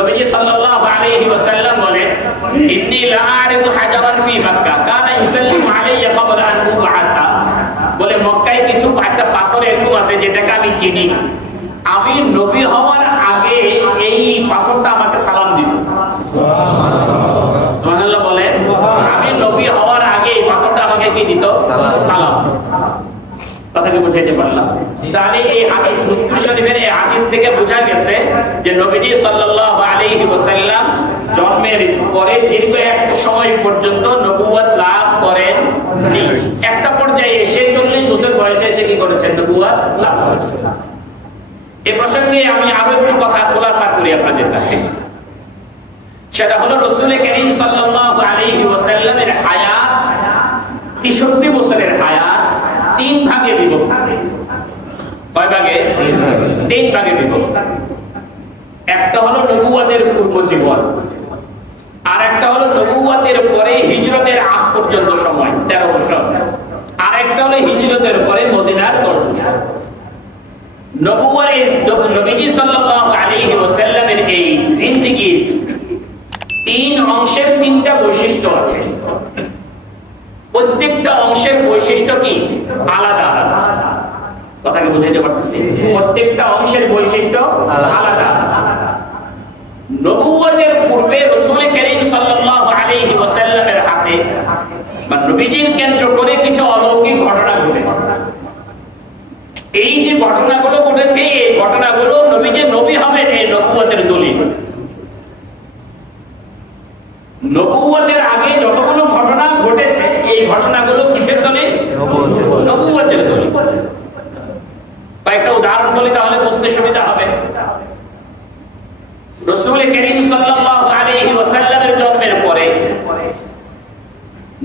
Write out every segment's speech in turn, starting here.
নবীজি সাল্লাল্লাহু আলাইহি ওয়াসাল্লাম বলেন ইন্নী লা আরিফু হাজারান ফি মক্কা কানা ইউসাল্লিমু আলাইয়া ক্বাবলা আন উবআথা, বলে মক্কায় কিছু একটা পাথর এরকম আছে যেটাকে আমি চিনি, আমি নবী হওয়ার আগে এই পাথরটা আমাকে সালাম দিত। সুবহানাল্লাহ বলেন, আমি নবী হওয়ার আগে এই পাথরটা আমাকে কি দিত? সালাম। কথাকে বুঝাইতে পারলাম? তাহলে এই হাদিস, মুসলিম শরীফের এই হাদিস থেকে বোঝা গেছে যে নবীজি সাল্লাল্লাহু আলাইহি ওয়াসাল্লাম জন্মের পরে দীর্ঘ একটা সময় পর্যন্ত নবুয়ত লাভ করেননি। একটা পর্যায়ে এসে 40 বছর বয়সে এসে কি করেছেন? নবুয়ত লাভ করেছেন। এই প্রসঙ্গে আমি আরো একটু কথা খোলাসা করি আপনাদের কাছে। সেটা হলো রাসূল করিম সাল্লাল্লাহু আলাইহি ওয়াসাল্লামের হায়াত 63 বছরের হায়াত 3 ভাগে বিভক্ত। কয় ভাগে? 3 ভাগে বিভক্ত। একটা হলো নবুয়তের পূর্ব জীবন, আর একটা হলো নবুয়তের পরে হিজরতের আগ পর্যন্ত সময় 13 বছর, আর একটা হলো হিজরতের পরে মদিনার 10 বছর। নবীজি সাল্লাল্লাহু আলাইহি ওয়াসাল্লামের এই জিন্দেগীর 3 অংশের 3টা বৈশিষ্ট্য আছে। প্রত্যেকটা অংশের বৈশিষ্ট্য কি? আলাদা আলাদা। কথাকে বুঝাইতে পারতেছি? প্রত্যেকটা অংশের বৈশিষ্ট্য আলাদা। নবুয়তের পূর্বে রাসূল করিম সাল্লাল্লাহু আলাইহি ওয়াসাল্লামের হাতে বা নবীজির কেন্দ্র করে কিছু অলৌকিক ঘটনা ঘটেছে। এই যে ঘটনাগুলো ঘটেছে, এই ঘটনাগুলো নবীজি নবী হবেন এই নবুয়তের দলিল। নবুয়তের আগে যতগুলো ঘটনা ঘটেছে, এই ঘটনাগুলো কিসের দলিল? নবুয়তের দলিল। কয়েকটা উদাহরণ বলি তাহলে বুঝতে সুবিধা হবে। রাসূল করিম সাল্লাল্লাহু আলাইহি ওয়াসাল্লামের জন্মের পরে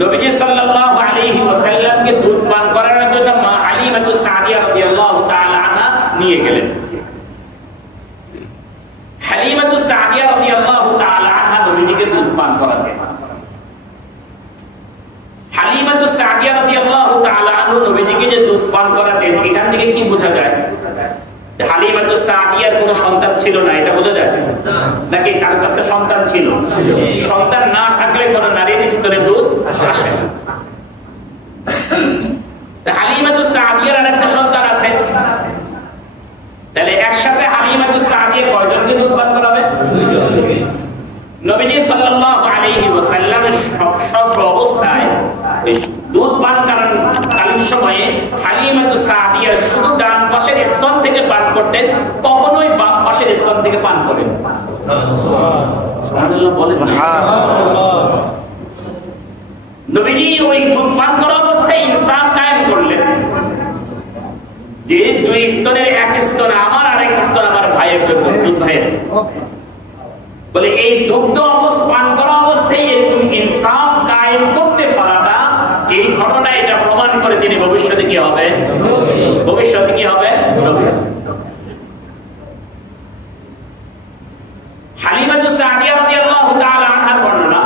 নবীজি সাল্লাল্লাহু আলাইহি ওয়াসাল্লামকে দুধ পান করানোর জন্য মা হালিমাতুস সাদিয়া রাদিয়াল্লাহু তাআলা আনহা নিয়ে গেলেন। হালিমাতুস সাদিয়া রাদিয়াল্লাহু তাআলা আনহা নবীজিকে দুধ পান করাতেন। হালিমাতুস সাদিয়া রাদিয়াল্লাহু তাআলা আনহা নবীজিকে যে দুধ পান করাতেন, এখান থেকে কি বোঝা যায়? হালিমাতুস সাদিয়ার কোনো সন্তান ছিল না, এটা বোঝা যায় নাকি? কার একটা সন্তান ছিল? সন্তান না থাকলে কোনো নারীর স্তরে দুধ আসে না। হালিমাতুস সাদিয়ার আরেকটা সন্তান আছে, তাহলে একসাথে হালিমাতুস সাদিয়া কয়জনকে দুধ পান করাবে? নবীজি সাল্লাল্লাহু আলাইহি ওয়াসাল্লাম সব অবস্থায় দুধ পান করাকালীন সময়ে হালিমাতুস সাদিয়া শুধু ডান পাশের স্তন থেকে পান করতেন, কখনোই বাম পাশের স্তন থেকে পান করেন। সুবহানাল্লাহ বলেন। নবীজি ওই দুধ পান করা অবস্থায় ইনসাফ কায়েম করলেন যে 2 স্তনের এক স্তন আমার, আর এক স্তন আমার ভাইয়ের জন্য, দুধ ভাইয়ের। বলে এই দুগ্ধ পান করা অবস্থায় এরকম ইনসাফ কায়েম করতে পারাটা, এই ঘটনা এটা প্রমাণ করে তিনি ভবিষ্যতে কি হবে? ভবিষ্যতে কি হবে? হালিমাতুস সাদিয়া রাদিয়াল্লাহু তাআলা আনহার বর্ণনা,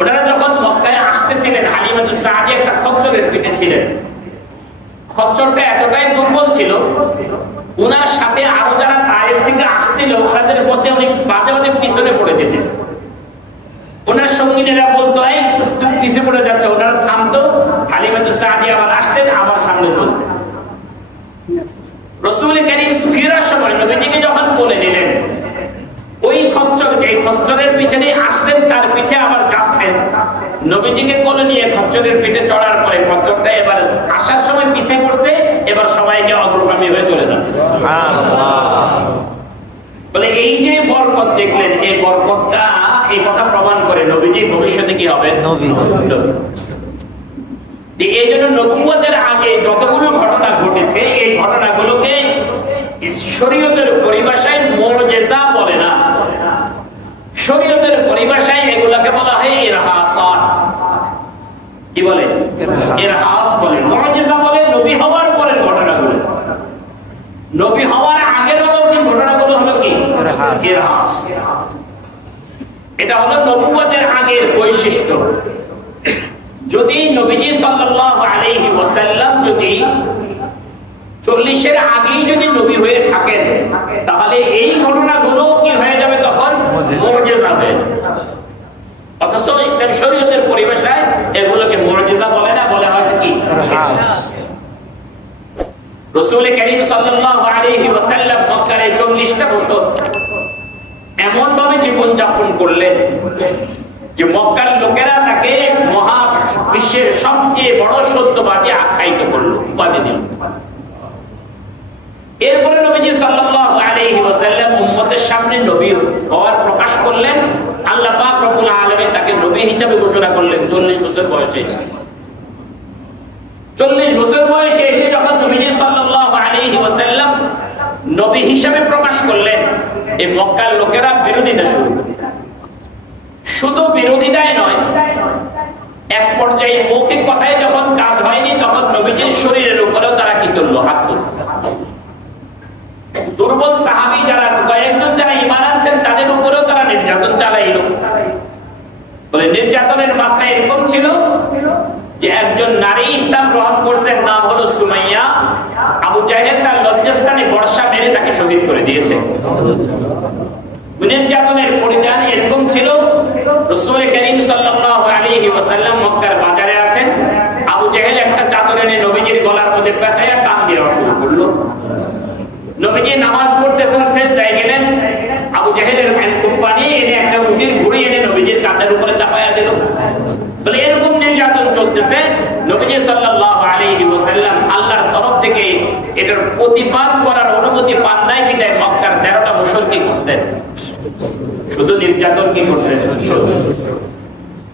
ওনারা যখন মক্কায় আসতেছিলেন, হালিমাতুস সাদিয়া একটা খচ্চরের পিঠে ছিলেন। খচ্চরটা এতটাই দুর্বল ছিল, ওনার সাথে আরো যারা তায়েফ থেকে আসছিল ওনাদের মধ্যে উনি বাদে বাদে পিছনে পড়ে যেতেন। ওনার সঙ্গীরা বলতো, এই তুমি পিছনে পড়ে যাচ্ছ, ওনারা থামতো। হালিমাতুস সাদিয়া আবার আসতেন, আবার সামনে চলতেন। রাসূল করিম ফিরার সময় নবীজিকে যখন বলে নিলেন, ওই খচ্চরকে, খচ্চরের পিছনে আসছেন, তার পিঠে আবার যাচ্ছেন, নবীজিকে কোলে নিয়ে খচ্চরের পিঠে চড়ার পরে খচ্চরটা এবার আসার সময় পিছে পড়ছে, এবার সবাইকে অগ্রগামী হয়ে চলে যাচ্ছে। বলে এই যে বরকত দেখলেন, এই বরকতটা এই কথা প্রমাণ করে নবীজি ভবিষ্যতে কি হবে? নবী। এই জন্য নবুয়তের আগে যতগুলো ঘটনা ঘটেছে, এই ঘটনাগুলোকে শরীয়তের পরিভাষায় মুজিজা বলে না, শরীয়তের পরিভাষায় এগুলোকে বলা হয় ইরহাসাত। কি বলে? ইরহাস বলে। মুজিজা বলে নবী হওয়ার পরের ঘটনাগুলো। নবী হওয়ার আগের অলৌকিক ঘটনাগুলো হলো কি? ইরহাস। এটা হলো নবুয়তের আগের বৈশিষ্ট্য। যদি নবীজি সাল্লাল্লাহু আলাইহি ওয়াসাল্লাম যদি 40-এর আগেই যদি নবী হয়ে থাকেন, তাহলে এই ঘটনাগুলো মুজিজা হয়ে যায়। অথচ ইসলাম শরীয়তের পরিভাষায় এগুলোকে মুজিজা বলে না, বলে হয়েছে কি রাসূল করিম সাল্লাল্লাহু আলাইহি ওয়াসাল্লাম মক্কার 40টা বছর এমন ভাবে জীবন যাপন করলেন যে মক্কার লোকেরা তাকে মহা বিশ্বের সবচেয়ে বড় সত্যবাদী আখ্যায়িত করলো, উপাধি দিল। এরপরে নবীজি সাল্লাল্লাহু আলাইহি ওয়াসাল্লাম উম্মতের সামনে নবী হওয়ার প্রকাশ করলেন। আল্লাহ পাক রব্বুল আলামিন তাকে নবী হিসেবে ঘোষণা করলেন 40 বছর বয়সে এসে। 40 বছর বয়সে এসে যখন নবীজি সাল্লাল্লাহু আলাইহি ওয়াসাল্লাম নবী হিসেবে প্রকাশ করলেন, এই মক্কার লোকেরা বিরোধিতা শুরু করল। শুধু বিরোধিতাই নয়, এক পর্যায়ে মৌখিক কথায় যখন কাজ হয়নি তখন নবীজির শরীরের উপরেও তারা কি করলো? হাত তুলল। দুর্বল সাহাবী যারা কয়েকজন যারা ঈমান আনছেন তাদের উপরেও তারা নির্যাতন চালাইল। বলে নির্যাতনের মাত্রা এরকম ছিল যে একজন নারী ইসলাম গ্রহণ করছেন, নাম হলো সুমাইয়া। আবু জাহেল তার লজ্জাস্থানে বর্ষা মেরে তাকে শহীদ করে দিয়েছে। নির্যাতনের পরিমাণ এরকম ছিল, রাসূল করিম সাল্লাল্লাহু আলাইহি ওয়াসাল্লাম মক্কার বাজারে আছেন, আবু জাহেল একটা চাদর এনে নবীজির গলার মধ্যে পেঁচাইয়া টান দেওয়া শুরু করলো। নবীজি নামাজ পড়তেছেন, সিজদায় গেলেন, আবু জাহেলের কোম্পানি এনে একটা উটের ঘুড়ি এনে নবীজির কাঁধের উপরে চাপায়া দিল। বলে এরকম নির্যাতন চলতেছে। নবীজি সাল্লাল্লাহু আলাইহি ওয়াসাল্লাম আল্লাহর তরফ থেকে এটার প্রতিবাদ করার অনুমতি পান নাই বিধায় মক্কার 13টা বছর কি করছেন? শুধু নির্যাতন কি করছেন?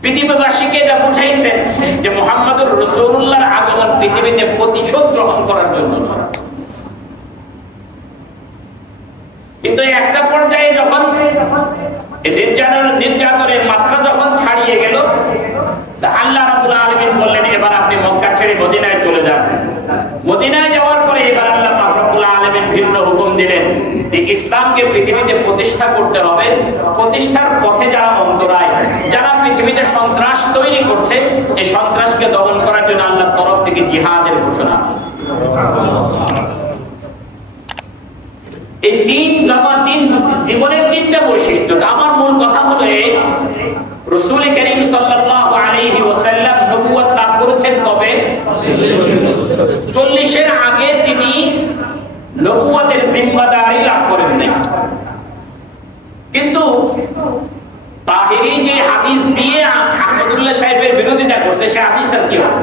পৃথিবীবাসীকে এটা বুঝাইছেন যে মুহাম্মদুর রাসূলুল্লাহর আগমন পৃথিবীতে প্রতিশোধ গ্রহণ করার জন্য। কিন্তু একটা পর্যায়ে যখন নির্যাতনের মাত্রা যখন ছাড়িয়ে গেল, আল্লাহ রাব্বুল আলামিন বললেন এবার আপনি মক্কা ছেড়ে মদিনায় চলে যান। মদিনায় যাওয়ার পরে এবার আল্লাহ পাক রব্বুল আলামিন ভিন্ন হুকুম দিলেন যে ইসলামকে পৃথিবীতে প্রতিষ্ঠা করতে হবে। প্রতিষ্ঠার পথে যারা অন্তরায়, যারা পৃথিবীতে সন্ত্রাস তৈরি করছে, এই সন্ত্রাসকে দমন করার জন্য আল্লাহর তরফ থেকে জিহাদের ঘোষণা। এই তিন জীবনের 3টা বৈশিষ্ট্য। আমার মূল কথা হলো রাসূল করিম সাল্লাল্লাহু আলাইহি ওয়াসাল্লাম নবুয়ত লাভ করেছেন কবে? 40 এর আগে তিনি নবুয়তের জিম্মাদারি লাভ করেন নাই। কিন্তু তাহেরি যে হাদিস দিয়ে আসাদুল্লাহ সাহেবের বিরোধিতা করছে, সেই হাদিসটা কি হবে?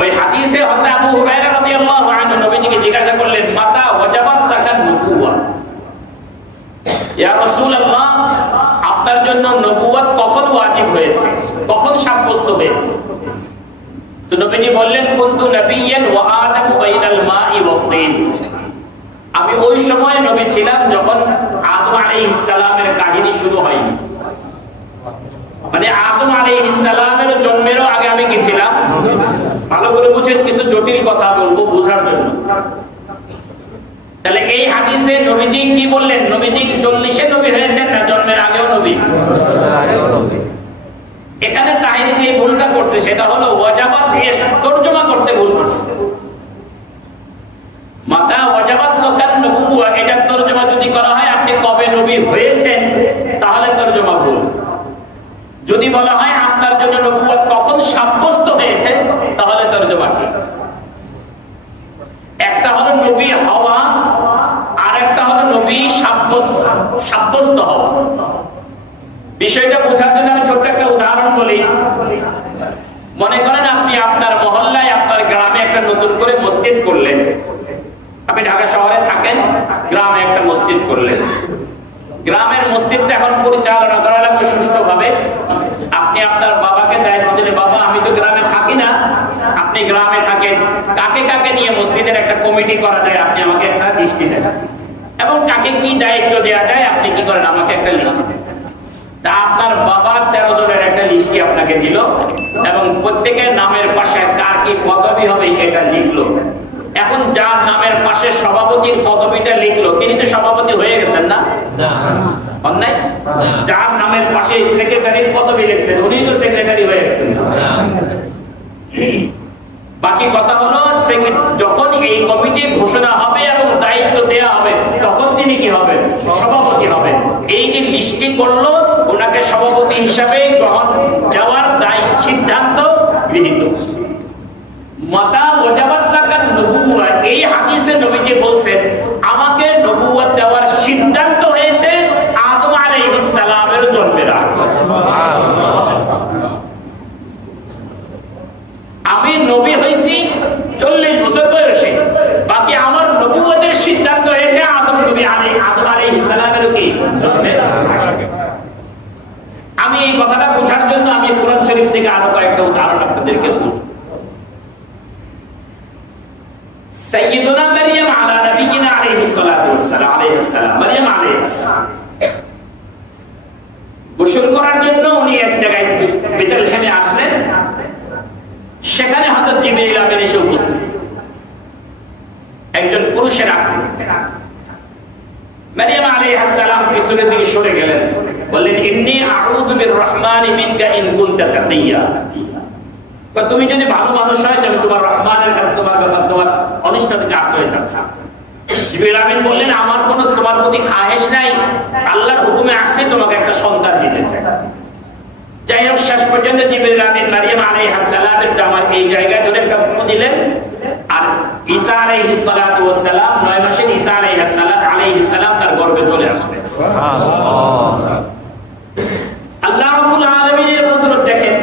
ওই হাদিসে হযরত আবু হুরায়রা রাদিয়াল্লাহু আনহু নবীজিকে জিজ্ঞাসা করলেন, মাতা ওয়াজাবাত লাকান নবুওয়া, ইয়া রাসূলুল্লাহ, আপনার জন্য নবুয়ত কখন ওয়াজিব হয়েছে, কখন সাব্যস্ত হয়েছে? তো নবীজি বললেন, কুনতু নবিয়্যান ওয়া আদামু বাইনাল মাই ওয়াত তিন। আমি ওই সময় নবী ছিলাম যখন আদম আলাইহিস সালামের কাহিনী শুরু হয়নি। মানে আদম আলাইহিস সালামের জন্মেরও আগে আমি কি ছিলাম? ভালো করে বুঝেন, কিছু জটিল কথা বলবো বোঝার জন্য। তাহলে এই হাদিসে নবীজি কি বললেন? নবীজি 40-এ নবী হয়েছেন না জন্মের আগেও নবী? এখানে তাহিরি যে ভুলটা করছে সেটা হলো ওয়াজাবাত এর তরজমা করতে ভুল করছে। মাতা ওয়াজাবাত লাকান নবুওয়া, এটা তরজমা যদি করা হয় আপনি কবে নবী হয়েছেন, তাহলে তরজমা ভুল। যদি বলা হয় আপনার জন্য নবুয়ত কখন সাব্যস্ত হয়েছে, তাহলে তরজমা ঠিক। একটা হলো নবী হওয়া, আর একটা হলো নবী সাব্যস্ত হওয়া। বিষয়টা বোঝার জন্য আমি ছোট্ট একটা উদাহরণ বলি। মনে করেন আপনি আপনার মহল্লায়, আপনার গ্রামে একটা নতুন করে মসজিদ করলেন। আপনি ঢাকা শহরে থাকেন, গ্রামে একটা মসজিদ করলেন। গ্রামের মসজিদটা এখন পরিচালনা করা লাগবে সুষ্ঠুভাবে। আপনি আপনার বাবাকে দায়িত্ব দিলে, বাবা আমি তো গ্রামে থাকি না, আপনি গ্রামে থাকেন, কাকে কাকে নিয়ে মসজিদের একটা কমিটি করা যায় আপনি আমাকে একটা লিস্ট দেন, এবং কাকে কি দায়িত্ব দেওয়া যায় আপনি কি করেন আমাকে একটা লিস্ট দেন। তা আপনার বাবা 13 জনের একটা লিস্টই আপনাকে দিল, এবং প্রত্যেকের নামের পাশে কার কি পদবি হবে এটা লিখলো। এখন যার নামের পাশে সভাপতির পদবিটা লিখলো, তিনি তো সভাপতি হয়ে গেছেন না? অন্যায়? যার নামের পাশে সেক্রেটারির পদবি লিখছেন, উনি তো সেক্রেটারি হয়ে গেছেন না? বাকি কথা হলো যখন এই কমিটি ঘোষণা হবে এবং দায়িত্ব দেয়া হবে, তখন তিনি কি হবেন? সভাপতি হবেন। এই যে দৃষ্টি করলো ওনাকে সভাপতি হিসাবে গ্রহণ দেওয়ার সিদ্ধান্ত গৃহীত। মাতা ওয়াজাবাত লাকান নবুওয়া, এই হাদিসে নবীজি বলছেন আমাকে নবুয়ত দেওয়ার সিদ্ধান্ত হয়েছে আদম আলাইহিস সালামের জন্মের আগে। আমি নবী হইছি 40 বছর বয়সে, বাকি আমার নবুয়তের সিদ্ধান্ত হয়েছে আদম আলাইহিস সালামের কি জন্মের আগে। আমি এই কথাটা বোঝার জন্য আমি কোরআন শরীফ থেকে আরো কয়েকটা উদাহরণ আপনাদেরকে বলবো। সাইয়্যিদুনা মারইয়াম আলা নবিয়িনা আলাইহিস সালাতু ওয়াস সালাম, মারইয়াম আলাইহিস সালাম গোসল করার জন্য উনি এক জায়গায় বেথলেহেমে আসলেন। সেখানে হযরত জিবরিল আমিন এসে উপস্থিত, একজন পুরুষের আকৃতি। মারইয়াম আলাইহিস সালাম পিছনের দিকে সরে গেলেন, বললেন ইন্নী আউযু বির-রহমানি মিনকা ইন কুনতা তাকিয়া। তুমি যদি ভালো মানুষ হয় তবে তোমার রহমানের কাছে তোমার অনিষ্ট থেকে আশ্রয় চাচ্ছা। জিবরিল আমিন বললেন আমার কোনো তোমার প্রতি খাহেশ নাই, আল্লাহর হুকুমে আসছে তোমাকে একটা সন্তান দিতে চাই। যাই হোক, শেষ পর্যন্ত জিবরিল আমিন মারইয়াম আলাইহিস সালামের জামার এই জায়গায় ধরে একটা ফু দিলেন, আর ঈসা আলাইহিস সালাতু ওয়াস সালাম 9 মাসের ঈসা আলাইহিস সালাম তার গর্ভে চলে আসলেন। সুবহানাল্লাহ। আল্লাহ রাব্বুল আলামিনের কুদরত দেখেন।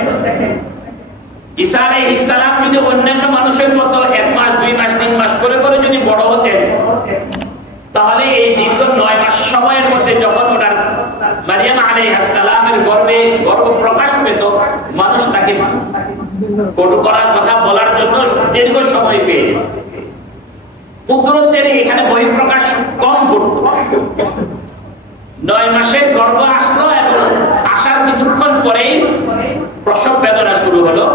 ঈসা আলাইহিস সালাম যদি অন্যান্য মানুষের মতো 1 মাস 2 মাস 3 মাস করে করে যদি বড় হতেন, তাহলে এই দীর্ঘ 9 মাস সময়ের মধ্যে যখন ওনার মারইয়াম আলাইহিস সালামের গর্ভ প্রকাশ পেত, মানুষ তাকে কটু করার কথা বলার জন্য দীর্ঘ সময় পেয়ে কুদরতের এখানে বহিঃপ্রকাশ কম ঘটত। 9 মাসের গর্ভ আসলো এবং আসার কিছুক্ষণ পরেই প্রসব বেদনা শুরু হলো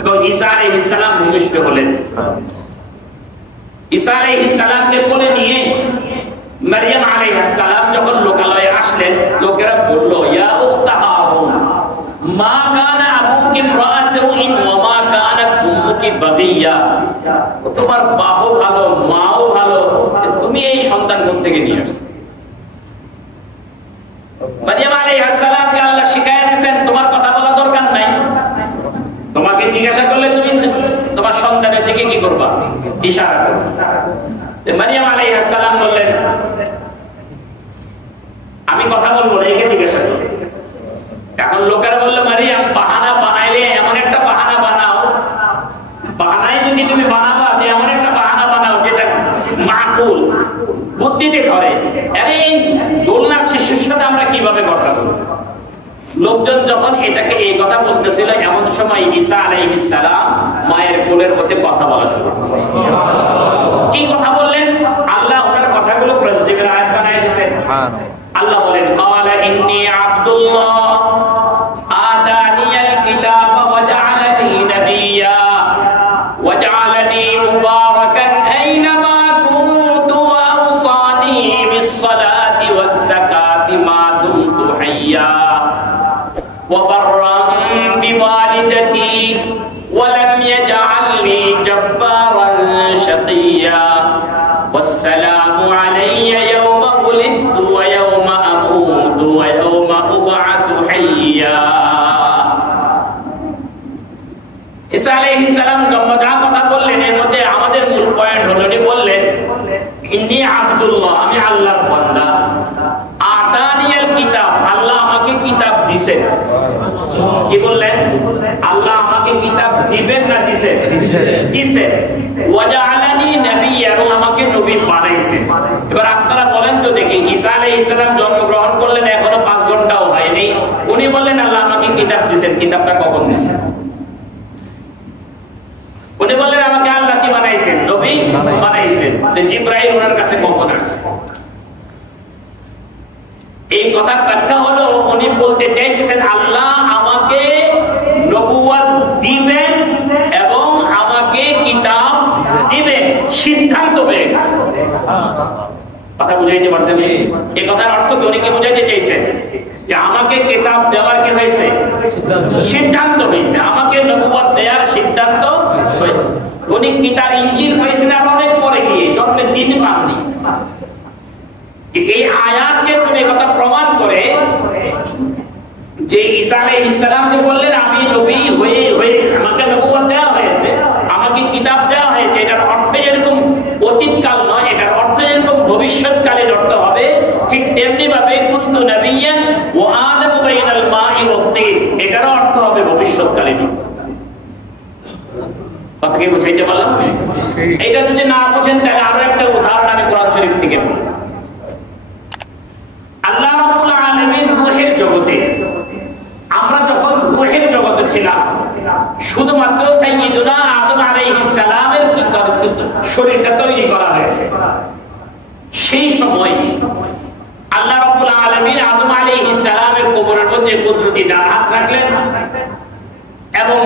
এবং ঈসা আলাইহিস সালাম ভূমিষ্ঠ হলেন। ঈসা আলাইহিস সালামকে কোলে নিয়ে মারইয়াম আলাইহিস সালাম যখন লোকালয়ে আসলেন, লোকেরা বলল ইয়া উখতা হারুন মা কানা আবুকি রাসুইন ওয়া মা কানাত উম্মুকি বাগিয়া। তোমার বাবাও ভালো, মাও ভালো, তুমি এই সন্তান কোথা থেকে নিয়ে আসছো? মারইয়াম আলাইহিস সালামকে আল্লাহ শিখায়া দিয়েছেন তোমার কথা বলা দরকার নাই, তোমাকে জিজ্ঞাসা করলে তুমি তোমার সন্তানের দিকে কি করবা? ইশারা করবে। মারইয়াম আলাইহিস সালাম বললেন আমি কথা বলবো না, একে জিজ্ঞাসা করো। এখন লোকেরা বললো মারইয়াম বাহানা বানাইলে এমন একটা বাহানা বানাও, বাহানায় যদি তুমি বানাবা যে এমন একটা বাহানা বানাও যেটা মাকুল বুদ্ধিতে ধরে। আরে এই দোলনার শিশুর সাথে আমরা কিভাবে কথা বলবো? লোকজন যখন এটাকে এই কথা বলতেছিল, এমন সময় ঈসা আলাইহিস সালাম মায়ের কোলের মধ্যে কথা বলা শুরু করলেন। কি কথা বললেন? আল্লাহ ওনার কথাগুলো প্রতিবের আয়াত বানায় দিয়েছেন। আল্লাহ বলেন ক্বালা ইন্নী আব্দুল্লাহ আতানিয়াল কিতাবা ওয়া জাআলানি নাবিয়্যা ওয়া জাআলানি মুবারাকান আইনামা কুনতু ওয়া আওসানি বিস-সালাতি ওয়াজ-যাকাতি মা দুমতু হাইয়্যা ওয়া বাররান বিওয়ালিদাতি ওয়া লাম ইয়াজআলনি জাব্বারান শাকিয়্যা ওয়াস-সালামু আলাইয়া ইয়াওমা উলিদতু ওয়া ইয়াওমা আমুতু ওয়া ইয়াওমা উবআতু হাইয়্যা। ঈসা আলাইহিস সালাম যা কথা বললেন, এর মধ্যে আমাদের মূল পয়েন্ট হলো উনি বললেন ইন্নী আব্দুল্লাহ, আমি আল্লাহর বান্দা। আতানিয়াল কিতাব, আল্লাহ আমাকে কিতাব দিবেন। কি বললেন? আল্লাহ আমাকে কিতাব দিবেন না দিবেন? দিবেন। ওয়া জাআলানি নাবিয়্যা, এবং আমাকে নবী বানাইছেন। এবার আপনারা বলেন তো দেখি, ঈসা আলাইহিস সালাম জন্মগ্রহণ করলেন এখনো 5 ঘন্টাও হয়নি, উনি বললেন আল্লাহ আমাকে কিতাব দিবেন। কিতাবটা কখন দিবেন? উনি বললেন আমাকে আল্লাহ কি বানাইছেন? নবী বানাইছেন। জিবরাইল ওনার কাছে কখন আসছে? এই কথার ব্যাখ্যা হলো উনি বলতে চাইছেন আল্লাহ আমাকে নবুয়ত দিবেন এবং আমাকে কিতাব দিবেন, সিদ্ধান্ত হয়ে গেছে। কথা বুঝাইতে পারতেন? এই কথার অর্থ কি উনি কি বুঝাইতে চাইছেন? যে আমাকে কিতাব দেওয়ার কি হয়েছে? সিদ্ধান্ত হয়েছে। আমাকে নবুয়ত দেওয়ার সিদ্ধান্ত হয়েছে। উনি কিতাব ইনজিল পাইছেন আর অনেক পরে গিয়ে, জন্মের দিন পাননি। এই আয়াত যে তুমি কথা প্রমাণ করে যে ঈসা আলাইহিস সালাম যে বললেন আমি নবী হয়ে আমাকে নবুয়ত দেওয়া হয়েছে, আমাকে কিতাব দেওয়া হয়েছে, এটার অর্থ এরকম অতীতকাল নয়, এটার অর্থ এরকম ভবিষ্যৎকালের অর্থ হবে। ঠিক তেমনি ভাবে কুনতু নাবিয়্যান ওয়া আদামু বাইনাল মাই ওয়াত তিন, এটার অর্থ হবে ভবিষ্যৎকালীন। কথা কি বুঝাইতে পারলাম? এটা যদি না বুঝেন তাহলে আরো একটা উদাহরণ আমি কোরআন শরীফ থেকে বলি। আল্লাহ রাব্বুল আলামিন রূহের জগতে, আমরা যখন রূহের জগতে ছিলাম শুধুমাত্র সাইয়্যিদুনা আদম আলাইহিস সালামের শরীরটা তৈরি করা হয়েছে। সেই সময় আল্লাহ রাব্বুল আলামিন আদম আলাইহিস সালামের কবরের মধ্যে কুদরতি হাত রাখলেন এবং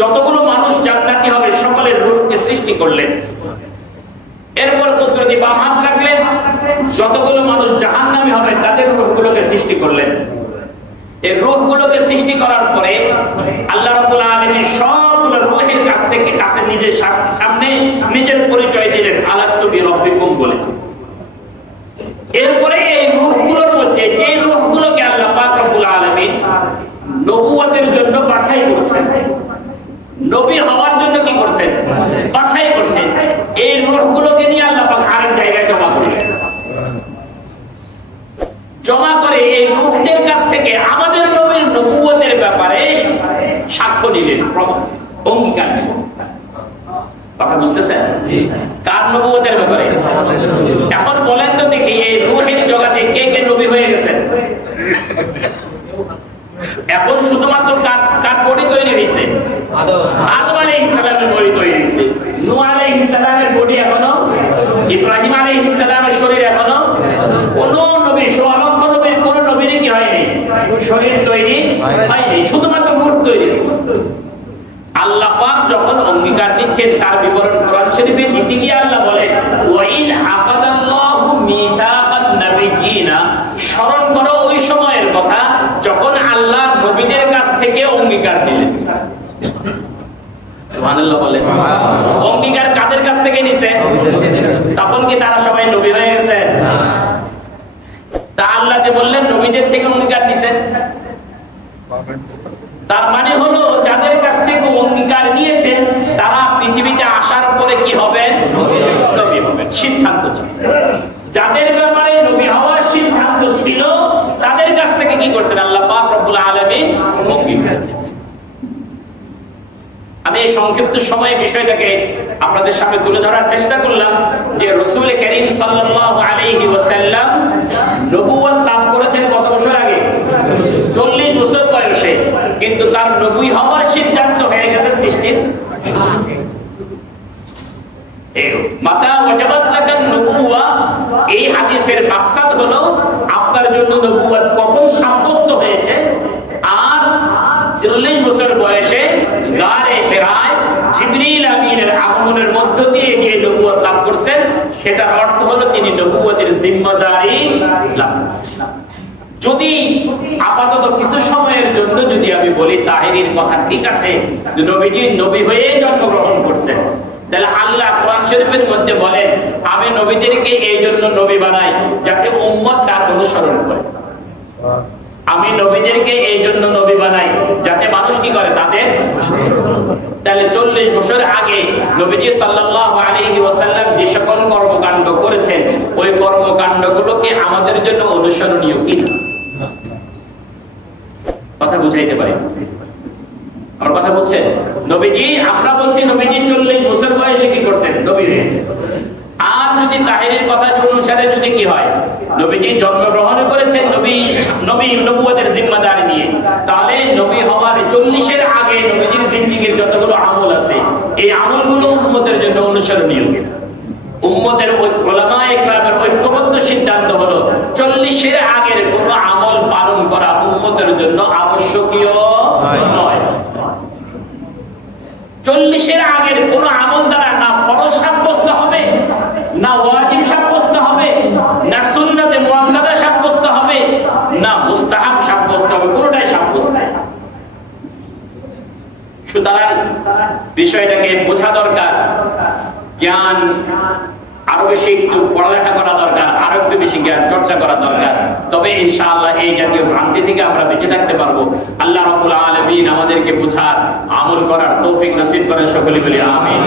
যতগুলো মানুষ জান্নাতি হবে সকলের রূহকে সৃষ্টি করলেন। এরপর কুদরতি বাম হাত রাখলেন, যতগুলো মানুষ জাহান্নামী হবে তাদের রূহগুলোকে সৃষ্টি করলেন। এই রূহগুলোকে সৃষ্টি করার পরে আল্লাহ রাব্বুল আলামিন সবগুলো রূহের কাছে নিজের সামনে নিজের পরিচয় দিলেন, আলাস্তু বিরাব্বিকুম বলে। এরপরে এই রূহগুলোর মধ্যে যে রূহগুলোকে আল্লাহ পাক রব্বুল আলামিন নবুয়তের জন্য বাছাই করছেন, নবী হওয়ার জন্য কি করছেন? বাছাই করছেন। এই রূহগুলোকে নিয়ে আল্লাহ পাক আরেক জায়গায় জমা করলেন। জমা করে এই রূহদের কাছ থেকে আমাদের নবীর নবুয়তের ব্যাপারে সাক্ষ্য নিলেন, অঙ্গীকার নিলেন। কথা বুঝতেছেন? কার নবুয়তের ব্যাপারে? এখন বলেন তো দেখি এই রূহের জগতে কে কে নবী হয়ে গেছেন? এখন শুধুমাত্র কার বডি তৈরি হয়েছে? আদম আলাইহিস সালামের বডি তৈরি হয়েছে। নূহ আলাইহিস সালামের বডি এখনো, ইব্রাহিম আলাইহিস সালামের শরীর এখনো, কোন নবী সোয়ালক্ষ নবীর কোন নবীর কি হয়নি শরীর তৈরি হয়নি, শুধুমাত্র রূহ তৈরি হয়েছে। আল্লাহ পাক যখন অঙ্গীকার দিচ্ছেন তার বিবরণ কোরআন শরীফে দিতে গিয়ে আল্লাহ বলেন ওয়াইল আখাযাল্লাহু মিসাকান নাবিয়্যিনা, স্মরণ করো ওই সময়ের কথা যখন আল্লাহ নবীদের কাছ থেকে অঙ্গীকার নিলেন। সুবহানাল্লাহ বলে। অঙ্গীকার কাদের কাছ থেকে নিছে? তখন কি তারা সবাই নবী হয়ে গেছে? তা আল্লাহ যে বললেন নবীদের থেকে অঙ্গীকার নিছেন, তার মানে হলো যাদের কাছ থেকে অঙ্গীকার নিয়েছেন তারা পৃথিবীতে আসার পরে কি হবেন? নবী হবেন, সিদ্ধান্ত ছিল। যাদের ব্যাপারে নবী হওয়ার সিদ্ধান্ত ছিল তাদের কাছ থেকে কি করছেন আল্লাহ পাক রব্বুল আলামিন? অঙ্গীকার। আমি এই সংক্ষিপ্ত সময়ে বিষয়টাকে আপনাদের সামনে তুলে ধরার চেষ্টা করলাম যে রাসূল করিম সাল্লাল্লাহু আলাইহি ওয়াসাল্লাম নবুয়ত লাভ করেছেন কত বছর আগে? 40 বছর বয়সে, কিন্তু তার নবী হওয়ার সিদ্ধান্ত হয়ে গেছে সৃষ্টির মাতা ওয়াজাবাত লাকান নবুওয়া। এই হাদিসের মাকসাদ হলো আপনার জন্য নবুয়ত কখন সাব্যস্ত হয়েছে, আর 40 বছর বয়সে গারে হিরায় জিবরিল আমিনের আগমনের মধ্য দিয়ে যে নবুয়ত লাভ করছেন সেটার অর্থ হলো তিনি নবুয়তের জিম্মাদারি লাভ করছেন। যদি আপাতত কিছু সময়ের জন্য যদি আমি বলি তাহিরির কথা ঠিক আছে, নবীজি নবী হয়ে জন্মগ্রহণ করছেন, তাহলে আল্লাহ কোরআন শরীফের মধ্যে বলেন আমি নবীদেরকে এই জন্য নবী বানাই যাতে উম্মত তার অনুসরণ করে। আমি নবীদেরকে এই জন্য নবী বানাই যাতে মানুষ কি করে? তাদের। তাহলে 40 বছর আগে নবীজি সাল্লাল্লাহু আলাইহি ওয়াসাল্লাম যে সকল কর্মকাণ্ড করেছেন ওই কর্মকাণ্ডগুলোকে আমাদের জন্য অনুসরণীয় কিনা? কথা বুঝাইতে পারি? আমার কথা বুঝছেন? নবীজি, আমরা বলছি নবীজি 40 বছর বয়সে কি করছেন? নবী হয়েছে। আর যদি তাহিরের কথা অনুসারে যদি কি হয়, নবীজি জন্মগ্রহণ করেছেন নবুয়তের জিম্মাদারি নিয়ে, তাহলে নবী হওয়ার 40-এর আগে নবীজির জিন্দেগীর যতগুলো আমল আছে এই আমলগুলো উম্মতের জন্য অনুসরণীয়। উম্মতের উলামায়ে কেরামের ঐক্যবদ্ধ সিদ্ধান্ত হলো 40-এর আগের কোনো আমল পালন করা উম্মতের জন্য আবশ্যকীয় নয়। 40-এর আগের কোনো আমল দ্বারা না ফরজ সাব্যস্ত হবে, না ওয়াজিব সাব্যস্ত হবে, না সুন্নতে মুআক্কাদা সাব্যস্ত হবে, না মুস্তাহাব সাব্যস্ত হবে, পুরোটাই সাব্যস্ত হবে। সুতরাং বিষয়টাকে বোঝা দরকার। জ্ঞান আরো বেশি একটু পড়ালেখা করা দরকার, আরো একটু বেশি জ্ঞান চর্চা করা দরকার। তবে ইনশাআল্লাহ এই জাতীয় ভ্রান্তি থেকে আমরা বেঁচে থাকতে পারবো। আল্লাহ রাব্বুল আলামিন আমাদেরকে বুঝার, আমল করার তৌফিক নসিব করেন। সকলে বলি আমিন।